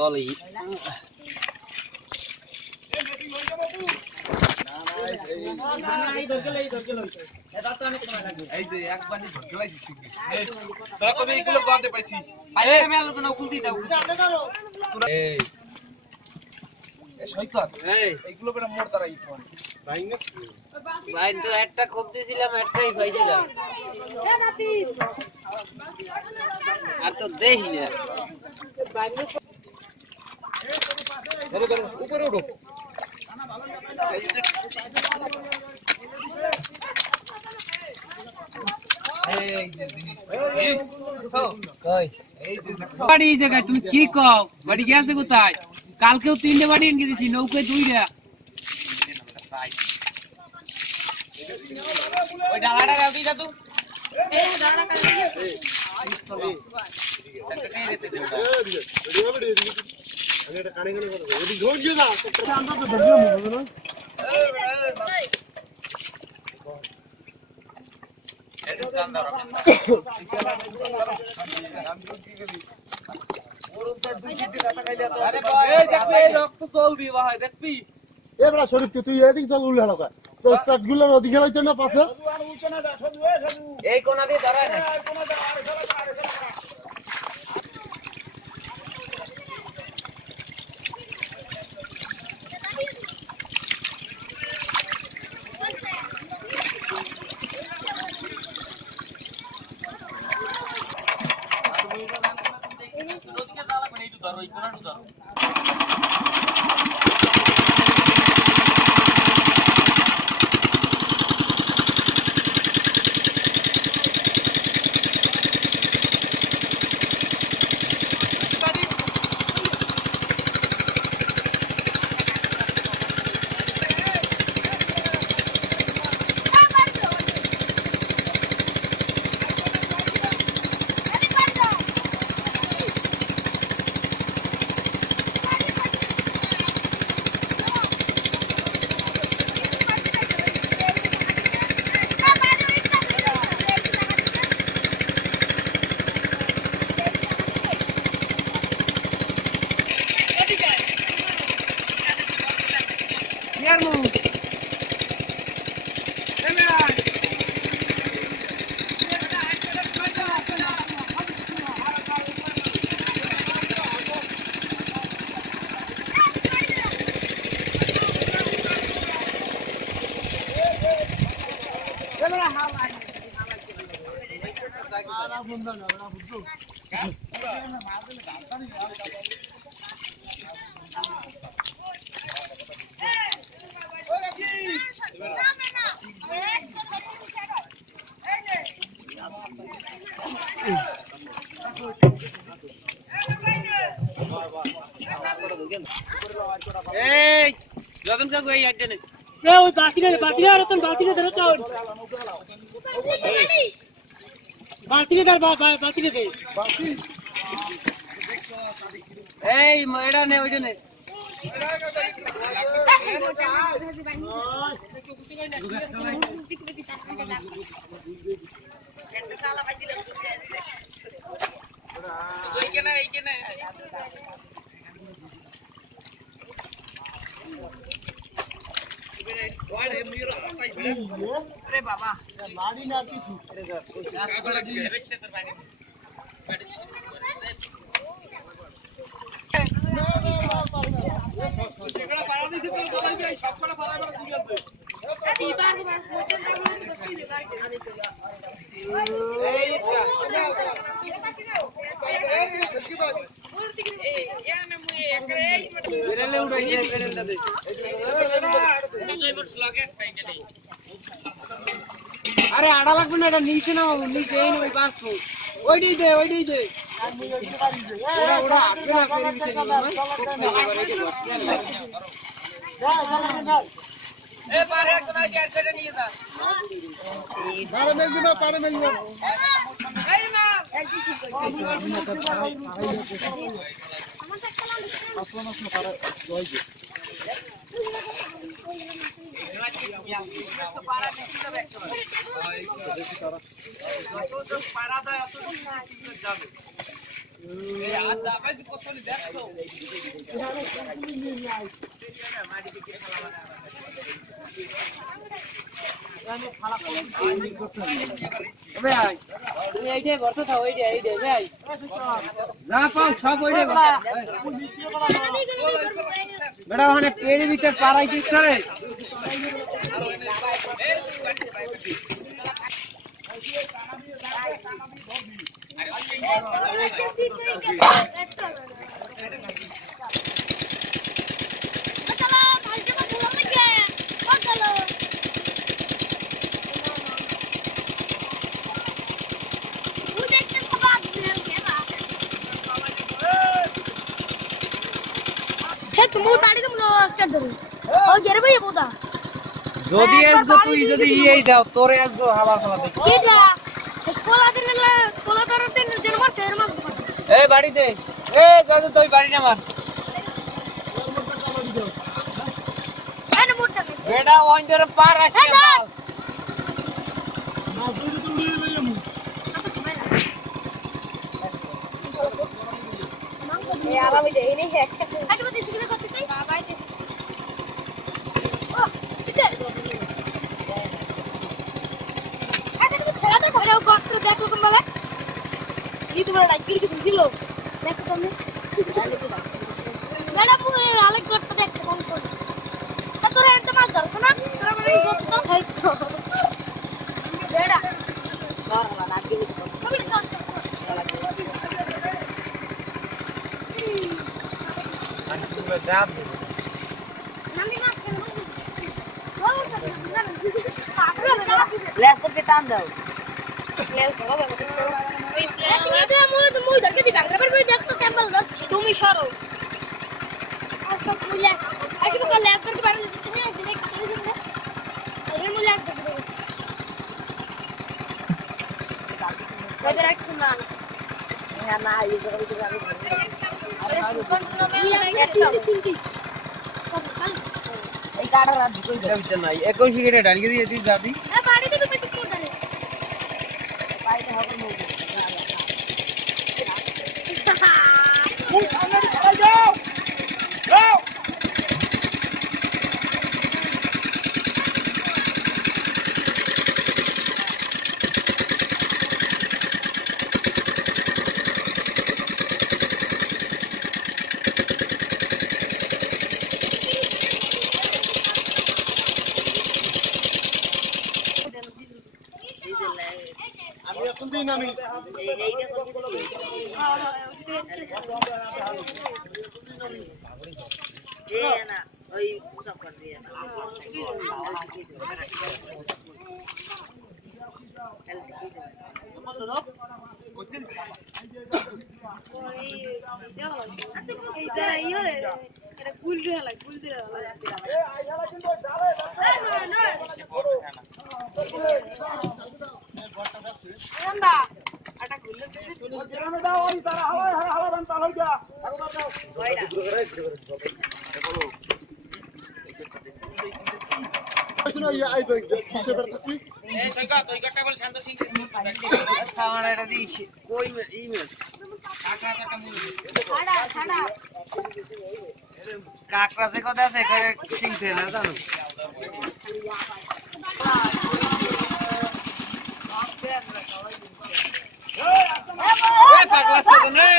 চলে তোরা কবে এইগুলো গাতে পাইছি এইগুলো বেটা মোর দ্বারা ভাই তো একটা খুব দিছিলাম একটাই পাইছিলাম আর তো দেখি না ধরো ধরো উপরে উঠো বাড়ি এই জায়গায় তুমি কি কও বাড়ি গেছে কোথায় কালকেও 3টে বাড়ি এনে দিয়েছি নৌকায় 2টা ওই ডালাটা গাও দিদা তুই এই ডালাটা গাও আমি এটা কানে কানে কথা ওদি ঘোর গিয়ে না আমরা তো ধরলাম হবে না রক্ত চল দি ভাই দেখবি এবড়া শরীফ তুই এদিক চল উল্লে হালকা সাত গুলার ওদিকে লাইতে না পাশে এই কোনা দিয়ে ধরায় না নদীকে দালা মানে একটু ধরো এই কোনাটা ধরো এই যতন কাকু এই আড্ডা নেই রে ওই বালতি আর তুমি বালতিতে ধরো চাও বালতিতে ধর বালতিতে দে এই এটা নে ওইটা নে একটা সালা পাইছিলাম এইখানে अरे बाबा लाड़ी ना किसु अरे आड़ा लागबे ना এটা নিচে নাও নিচে এই নই বাসু ওইডি দে ওরা আটকে না করে নিচে এ পারে একটা না আর সেটা নিয়ে যা পারে মেলবি না এই না এসিসি আমার টাকা না আপনার না পারে ওই যে পারা ভাই তুমি এইটাই বসে থাও এইটাই ভাই না পাও সব ওইটাই বেটা ওখানে পেড়ে ভিতর পাড়াই দিছ রে যদি আসবো তুই যদি এই দাও তোরে আসবো হাওয়া খাওয়া দেখি এই বাড়িতে এ যাও তুই বাড়ি না মার বেটা ওই ধরে পার আসে তুমি সরো আজকে মুলে আসবে কাল ল্যাব করতে পারলে তুমি আসলে কাটাই দিবে ওরে মুলে আসতে দিবে কত রাখছ না না এই করে দিতে আমি এই গাড়া রাত কই যাবে না 21 সিগারেট ডাল দিয়ে দিই দাদি এ বাড়ি দিবে কইছ কোন দাঁড়ে বাইরে হবে না মুই সামনে চলে যাও যাও আমি এখন দিন আমি এইটা করবি এ না ওই সব কর দিয়ে না এইটা ইরে এটা গুল দিলা গুল দিলা না আটা গুল দিতে দাও ওই তারা হাওয়া বান তাল হই যা ওইটা শুনো এই ব্যাগ কিসে বের থাকি এ সৈকা তুই কাটা বল শান্ত সিং সামান এটা দিছ কই ইমেল কাকা কাকা মুল ছাড়া ছাড়া কাকরা যে কথা আছে করে সিংছে না জানো এ পাগলা সদন রে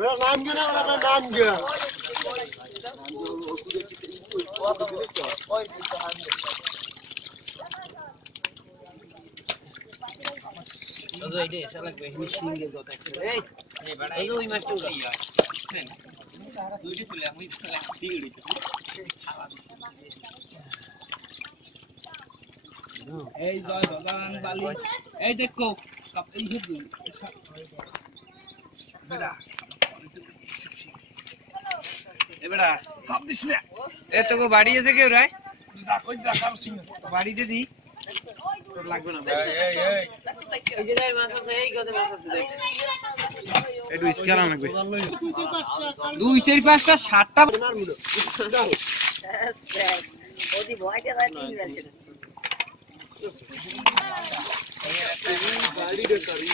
नाम क्या नाम क्या तो ये ऐसा लग रहा है मशीन के जो तक ए ये बड़ा ये वही मस्त हो रही है दूसरी चले हम इसला तीड़ी এই জয় ভগবান বালি এই দেখো এই হেড বেটা এবারে সব দিস না এ তোকে বাড়ি এসে কেউ রায় বাড়িতে দি তোর লাগবে না এই যে যাই মাছ আছে এই কত মাছ আছে দেখ একটু স্কেল আনবে 2-5টা 60টা ওদি ভয়টা যায় 3 বার সেটা গাড়ি দে করি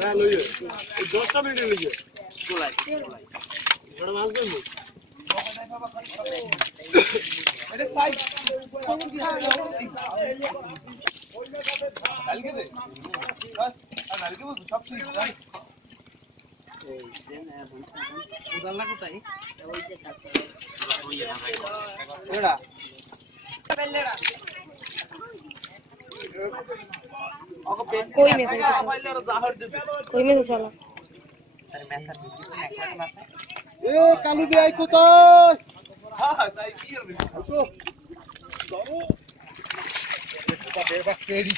যা লইয়ে 10টা মিনিট লইয়ে কোলাই বড় মাছ দেন এটা সাইজ ডালকে দে বাস আর ডালকে বল সব শেষ যাই এই সেনা উদালা কোথায় ওই যে কাছে ওড়া বেলেরা कोई में से कोई में से साला এ কালু দি আইকো তো হ্যাঁ তাই কি হবে আসো ধরো এটা বেরবা কেডি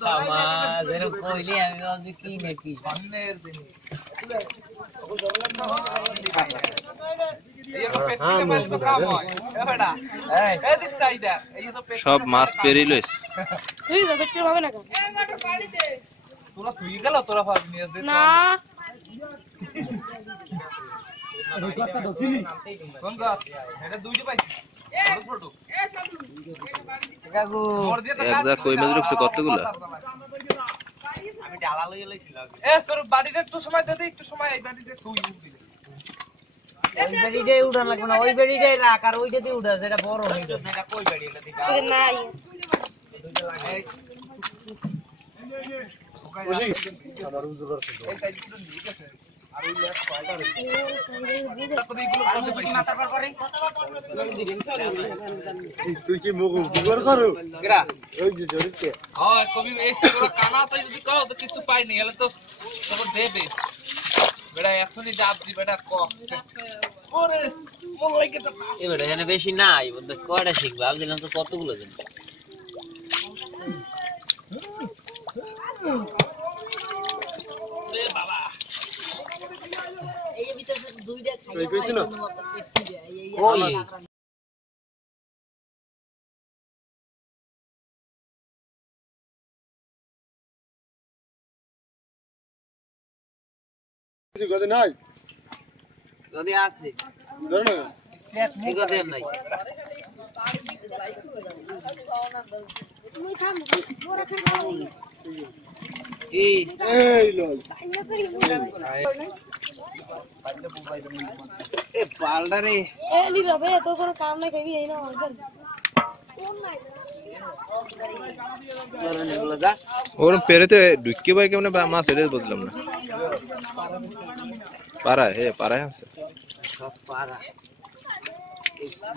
সামা যেন কইলি আমি আজ কি নাকি সামনের দিন সব মাছ পেরি লইস তুই তো বেচতে পাবে না তোরা তুই গেল তোরা ফাজ নিয়ে যে না কোন গাছ এটা দুইটা পাইছি ছোট কাকু এক যা কই মাছ রাখছে কতগুলো আমি ডালা লইয়া লইছিলাম তোর বাড়িটা একটু সময় দে একটু সময় এই বাড়িতে তুই উঠবি ওই বেড়িটাই উড়ান লাগবে না ওই বেড়িটাই রাখ আর ওইটাতে উড়া যেটা বড় হয়ে যাবে এটা কই বেড়ি এটা দিটা নাই আমার উজু করতে এই সাইডটা নিয়ে গেছে আর ওই লেফট পায়টা রে তুই কি মুখ গুগর করো গরা ওই যে জড়িতে হ্যাঁ কবি এই তোরা কানা তাই যদি কও তো কিছু পাই নাই হলে তো তোকে দেবে বেটা এখনই ডাব দি বেটা ক ওরে মন লাগে তো এবারে এখানে বেশি নাই বলতে কয়টা শিখবে আমি দিলাম তো কতগুলো জানি রে বাবা এই ভিতরে দুইটা তুই কইছিস না ওই কিছু কথা নাই যদি আছে ধর না ঠিক আছে নাই কি এই লই এ পালডা রে এ নি রবে তো কোনো কাম নাই কইবি এই না অর্জন ওর পেরেতে ঢুকে ভাই কেমনে মাছ এটা বুঝলাম না পারা হে পারায় আছে সব পারা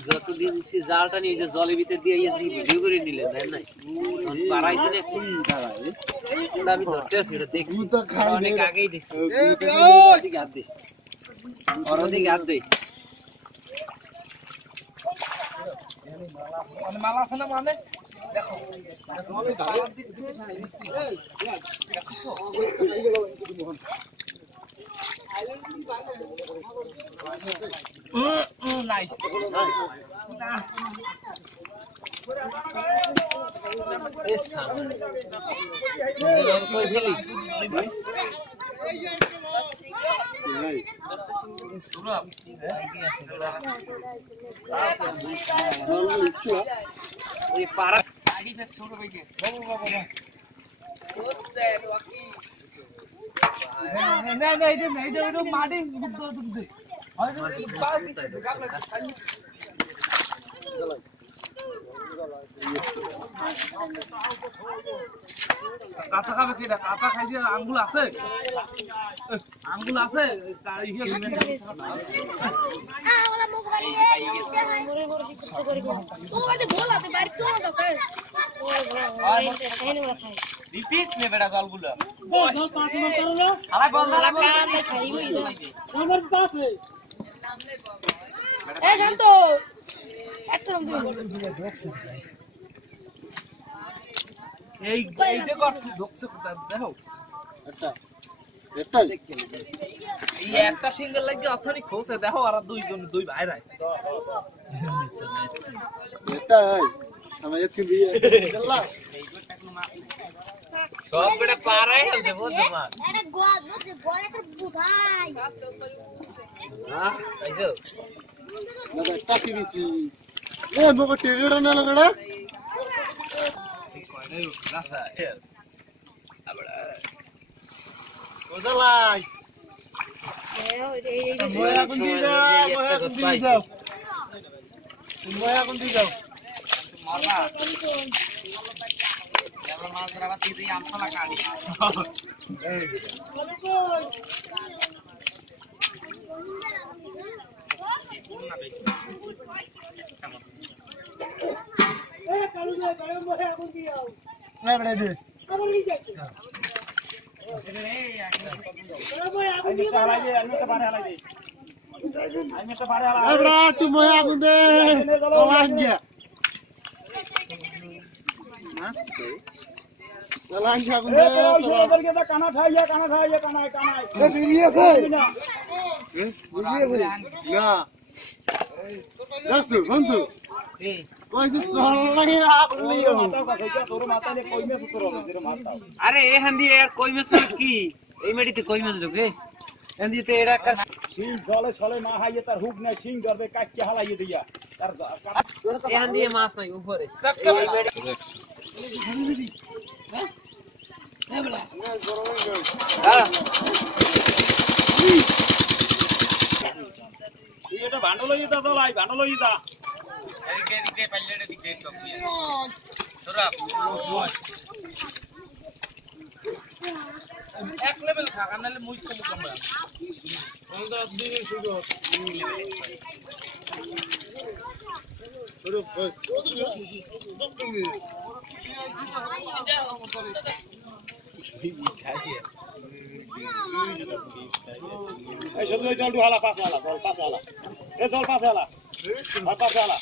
যতদিন সে জালটা নিয়ে যে জলের ভিতর দিয়ে ভিডিও করে নিলেন তাই নাই পারাইছে না আমি ধরতে আছি এটা দেখছি অনেক আগেই দেখছি ওদিকে হাত দে ওর ওদিকে হাত দে মালা ফেলা মানে দেখো নাই পাড়া ছোট ভাইকে মাটি কাঁচা খাবে কি কাঁচা খাই দিয়ে আঙ্গুল আছে আঙ্গুল আছে রিপিট নে বেটা জলগুলো হালাই বল না আমার পাশে এ শান্ত একটা নাম দিবি এই এইটা কর ঢুকছে কোথায় দেখো এই একটা সিঙ্গেল লাগি অথনি খোসে দেখো আর দুই ভাই রাই সব বেটা পারাই আছে বুঝছো মা এটা গোয়াল বুঝছে গোয়াল একটা বুঝাই আইছো কয়টাই উঠলা স্যার আবড়া কোজালাই ময়া কোন দি যাও ময়া কোন দি যাও মারবা আমরা মাছ ধরাবা দিদি আমতলা কাটি আরে এ হান্দি আর কই মাছ কি এই মেডিতে কই মাছ ঢোকে হান্দিতে এরা শিং জলে ছলে না হাইয়ে তার হুক নাই শিং করবে কাটকে হালাইয়ে দিয়া তার এ হান্দি মাছ নাই উপরে এটা ভান্ডো লইয়ে যা চলাই ভান্ডো লইয়ে যা এদিকে পাইলেটা দিকে টপ দিয়ে তোরা এক লেভেল থাকা নালে মুই কম কমরা এই সব জল হালা পাশে হালা জল পাশে হালা এ জল পাশে হালা পাশে হালা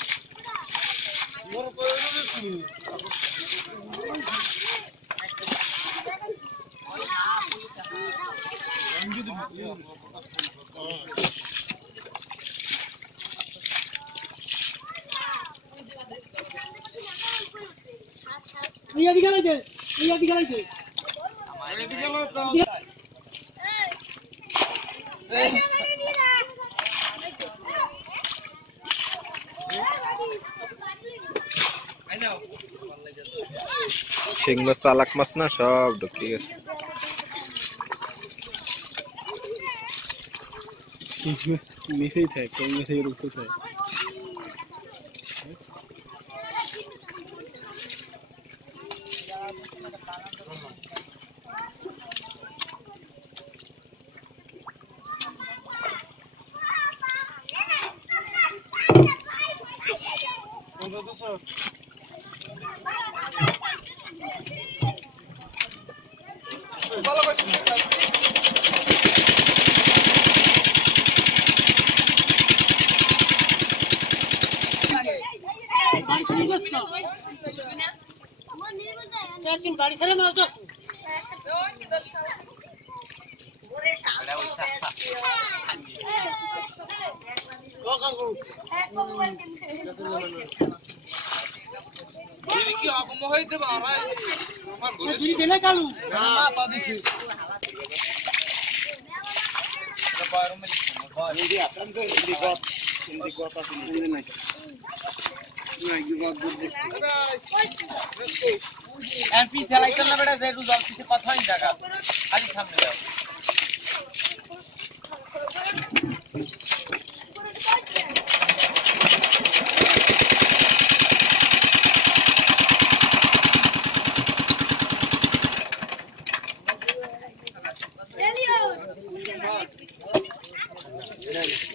সেগুলো চালাক মাছ না সব ঢুকে গেছে মিশেই থাকে কোন মিশে রুখতে থাকে বাড়ি ছেলে মাছ কি অকম হইতে বাবা আমার ঘরে দিলে কালু মা পা দিছি বাইরে মে বাইরে এই আপন তো হিন্দি গত আছে নাই নাই কি বাদ দেখছি এমপি সেলাই করলে বেটা যে রুজাল কিছু কথা হই জায়গা খালি সামনে যাও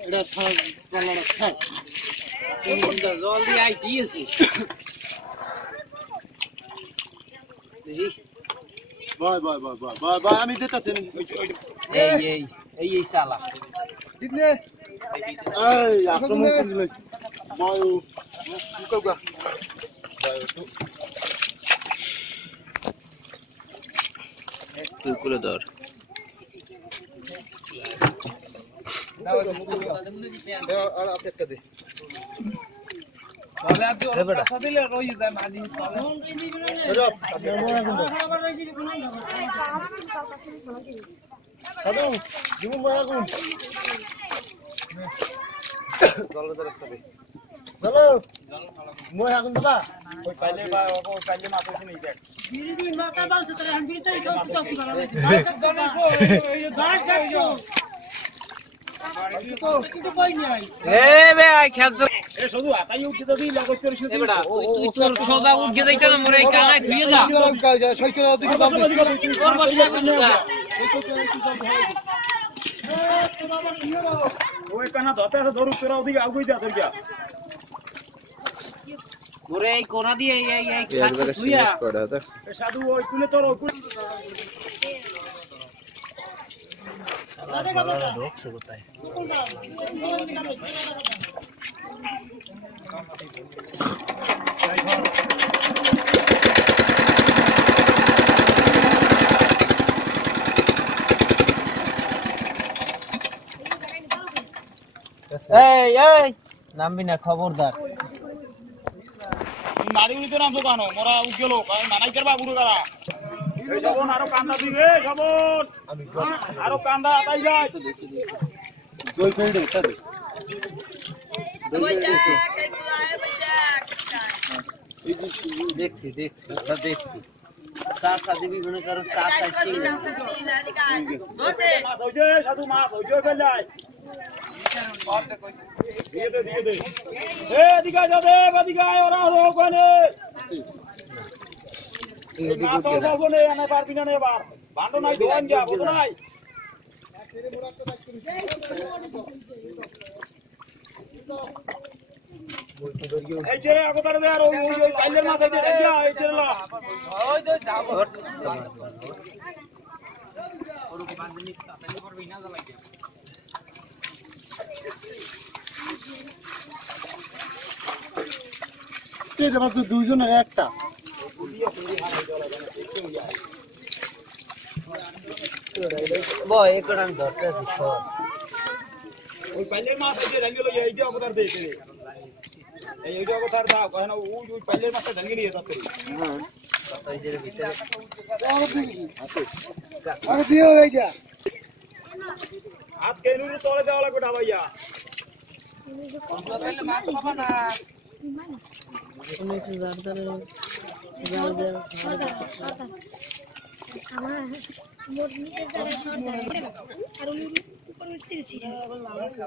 এটা সালানা খায় জল দিয়ে আই দিয়েছি bye bye bye bye bye bye আমি দিতেছি এই সালা দিলে এই আক্রমণ করলে বায়ু মুকগা বায়ু কুকুরে ধর আর আপনি একটা দে তাহলে আজ কথা দিলে রই যায় মাঝি চলে দাদু জীবন মায়া কোন জল ধরে একটা দে হ্যালো মই আগুন দাদা ওই কাইলে মাছ আছে নাই দেখ এ বে আই খেলছো এ শুধু হাতাই উঠতে দিবি লাগত করে শুধু এ বেটা তুই তোর সোজা উঠে যাইতে না মরে কানায় ধুইয়ে যা সাইকেল ওদিকে দাম তোর বসে কোন যা ওই কানা ধতে আছে ধরু তোরা ওদিকে আগুই যা ধরিয়া ওরে এই কোনা দিয়ে এই এর খাট বেলা ধুইয়া সিনেস করে দেখ এ সাধু ওই কুলে তোর ওই কুলে ঢোকছে কোথায় এই এই নামবি না খবরদার মারি উনি তো নাম দোকানো মোরা উঠ গেল নানাই করবা গুরু গারা এই জবন আরো কান্দা দিবে জবন আরো কান্দা আতাই যায় জয় করে দে সাদে দেখছি সব দেখছি চার সাথে বিভিন্ন কারণ চার চাইছি মাছ হইছে সাধু মাছ হইছে ফেলাই দিয়ে দে এ দিগা যাবে বাদিগা ওরা হলো ওখানে মাছ ওখানে আনা পারবি না এবার ভান্ডো নাই দোকান যা বুঝ নাই এই যে আগতারে দে আর ওই কাইলের মাছ আছে দেখিয়া এই যে লা ওই তো যাব ওরকম বান্ধনি তাতে করবি না জ্বালাই দে এটা মাত্র দুইজনের একটা বয় একড়ান ধরতে আছে সব ওই কাইলের মাছ আছে রঙে লই এই যে আগতার দে এই যে আগতার দাও কেন ওই কাইলের মাছটা রঙে নিয়ে যাচ্ছে হ্যাঁ তাই যে ভিতরে আরে দিও হয়ে গিয়া হাত কেনুর তোলে দেওয়া লাগবে ভাইয়া তাহলে মাছ পাবা না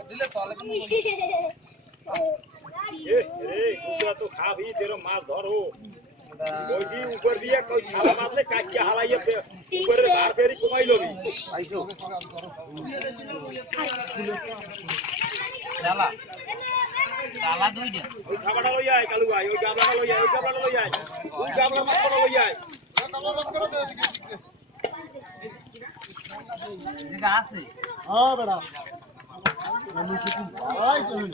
দিলে তলে এ তো খাবি তেরো মাছ ধরো বইছি উপর দিয়ে কই খালা মাছলে কাটিয়া হালাইয়া উপরে বার ফেরি কমাই লবি আইছো চালা চালা দুইটা ওই খাবারটা লই আয় কালু ভাই ওই গাবলাটা লই আয় ওই গাবলাটা লই আয় ওই গাবলা মাছটা লই আয় যেটা আছে হ্যাঁ বেটা আই তুমি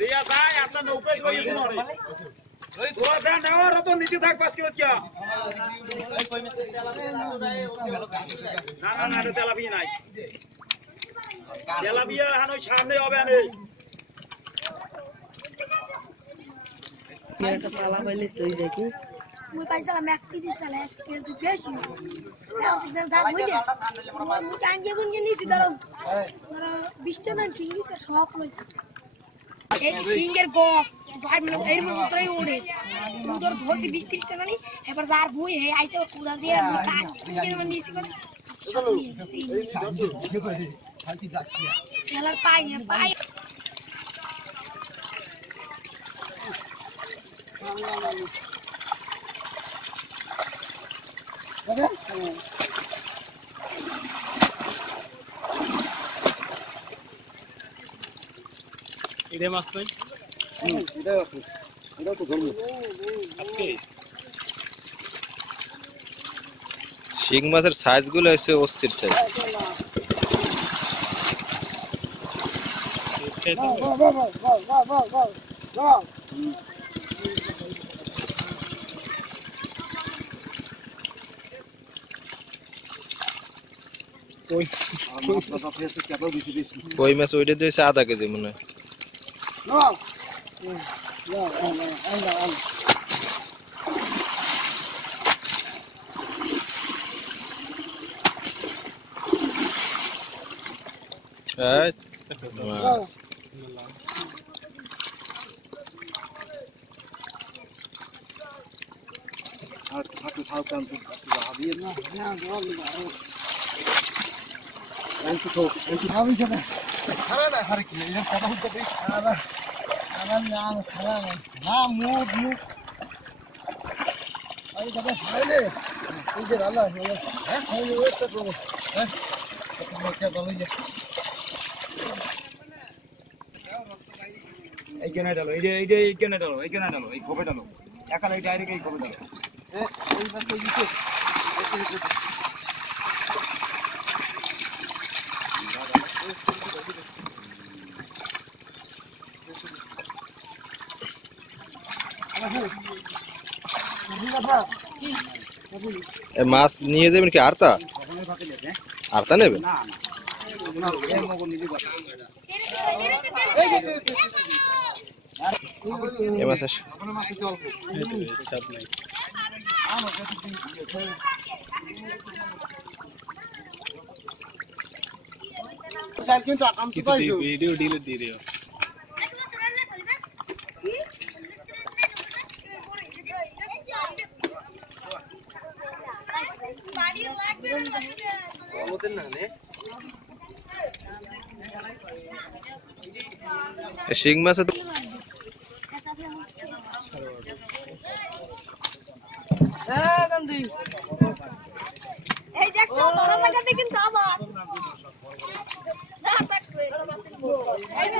রিয়া ভাই আপনার নৌকা লই আয় মরে ওই তোরা দেন দাও রত নিচে থাক পাঁচ কিলো কিয়া না এটা তেলাবি নাই তেলাবিয়া হানোই সামনে হবে আনে একটা সালা পাইলে তুই দেখি মুই পাইছিলাম 1 কেজি সালা 1 কেজি বেশি যা বুঝে মুই টাঙ্গে বুনকে নিছি ধরো 20টা মান চিংড়ি স্যার সব লই এই সিঙ্গের গো ভাই মানে এর মতই ওড়ে মুই ধর ধরছি 20-30 টাকা নি এবার যার বই হে আইছে কোদাল দিয়ে মুই কাট কি মানে নিছি করে খেলার পাই এটা মাছ নাই এটা আছে এটা তো ধরবো আজকে শিং মাছের সাইজ গুলো হচ্ছে অস্থির সাইজ বাহ কই মাছ ওইটা দিয়েছে আধা কেজি মনে হয়। এই, মাছ। এই কেনে ডালো এই কেনে ডালো এই খোপে ডালো একালে এই ডাইরেক্ট এই খোপে ডালো এ মাছ নিয়ে যাবেন কি আরতা? আরতা নেবেন? এ মাছ আসে। ভিডিও ডিলিট দিয়ে দিও। শিং মাছ তো এই দেখছো তোরা লাগাতে কিন্তু আবার যা থাকবে এই যে